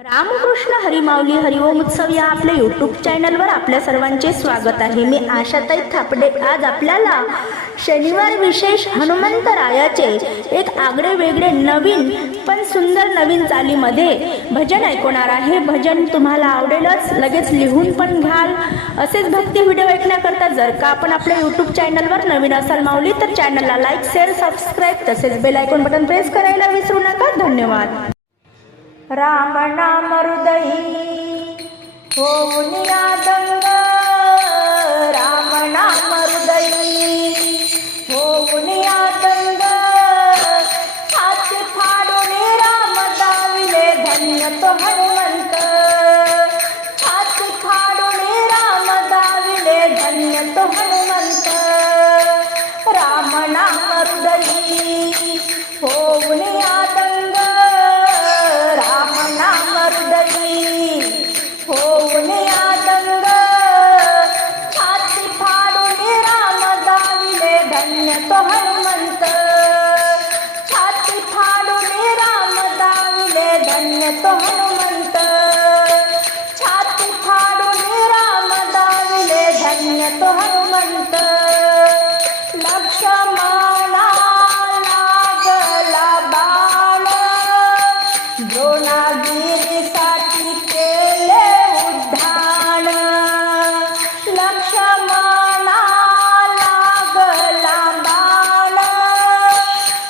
रामकृष्ण हरिमावली हरिओम उत्सव या आपल्या यूट्यूब चॅनलवर आपल्या सर्वांचे स्वागत आहे. मी आशाताई थापडे. आज आपल्याला शनिवार विशेष हनुमंत रायाचे एक आगळे वेगळे नवीन पण सुंदर नवीन चालीमध्ये भजन ऐकवणार आहे. भजन तुम्हाला आवडेलच. लगेच लिहून पण घ्याल. असेच भक्ती व्हिडिओ ऐकण्याकरता जर का आपण आपल्या यूट्यूब चॅनलवर नवीन असाल माऊली तर चॅनलला लाईक शेअर सबस्क्राईब तसेच बेल आयकॉन बटन प्रेस करायला विसरू नका. धन्यवाद. राम नाम हृदयी होऊन दंग राम नाम हृदयी होऊन दंग हात फाडून राम दाविले धन्य तो हनुमंत. हात फाडून राम दाविले धन्य तो हनुमंत. राम नाम हृदयी होऊन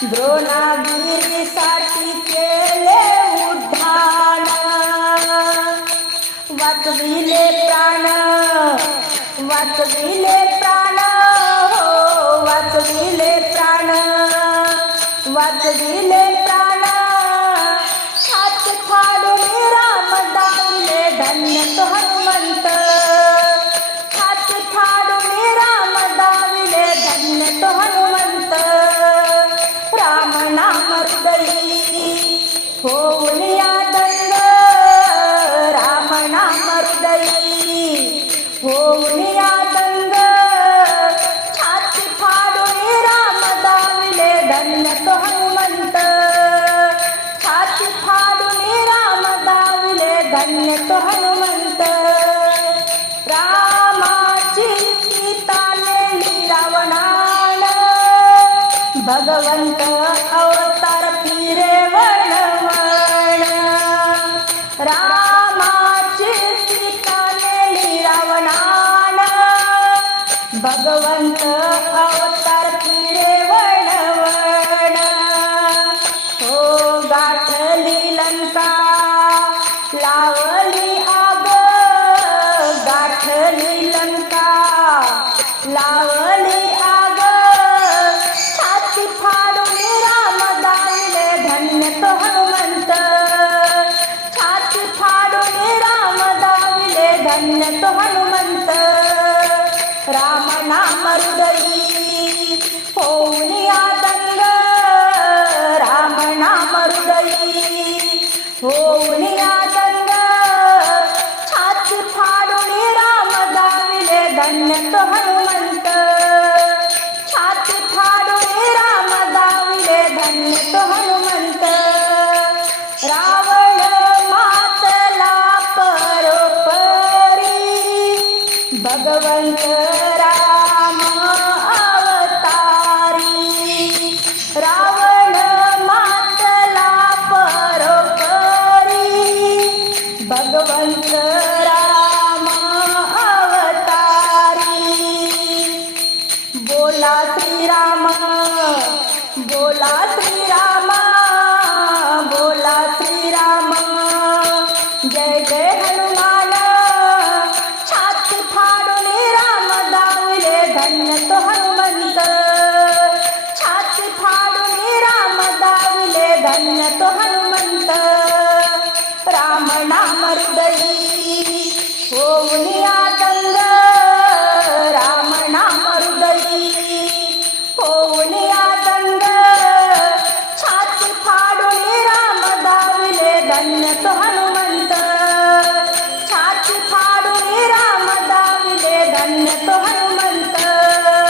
द्रोणागिरीसाठी केले उद्धान वाचविले प्राण वाचविले प्राण हो वाचविले प्राण वाचविले प्राण. हात फाडून राम दाविले धन्य तो हनुमंत. धन्य तो हनुमंत। राम धन्य हनुमंत। रामाची सीता रावणान। भगवंत अवतार फिरे वणवण राम भगवंत अवतार तिरे वळवण हो गाठली लंका लावली आग. गाठली लंका लावली आग. छाती फाडून राम दाविले धन्य तो हनुमंत. छाती फाडून राम दाविले धन्य तो हनुमंत. राम नाम हृदयी होऊन दंग राम नाम हृदयी होऊन दंग छाती फाडून राम दाविले धन्य तो हनुमंत छाती फाडून राम दाविले धन्य तो हनुमंत रावण मातला परोपरी भगवंत बोला श्रीराम बोला श्रीराम बोला श्रीराम। जय जय हनुमान छाती फाडून राम दाविले धन्य तो हनुमंत। छाती फाडून राम दाविले धन्य तो हनुमंत। राम नाम हृदयी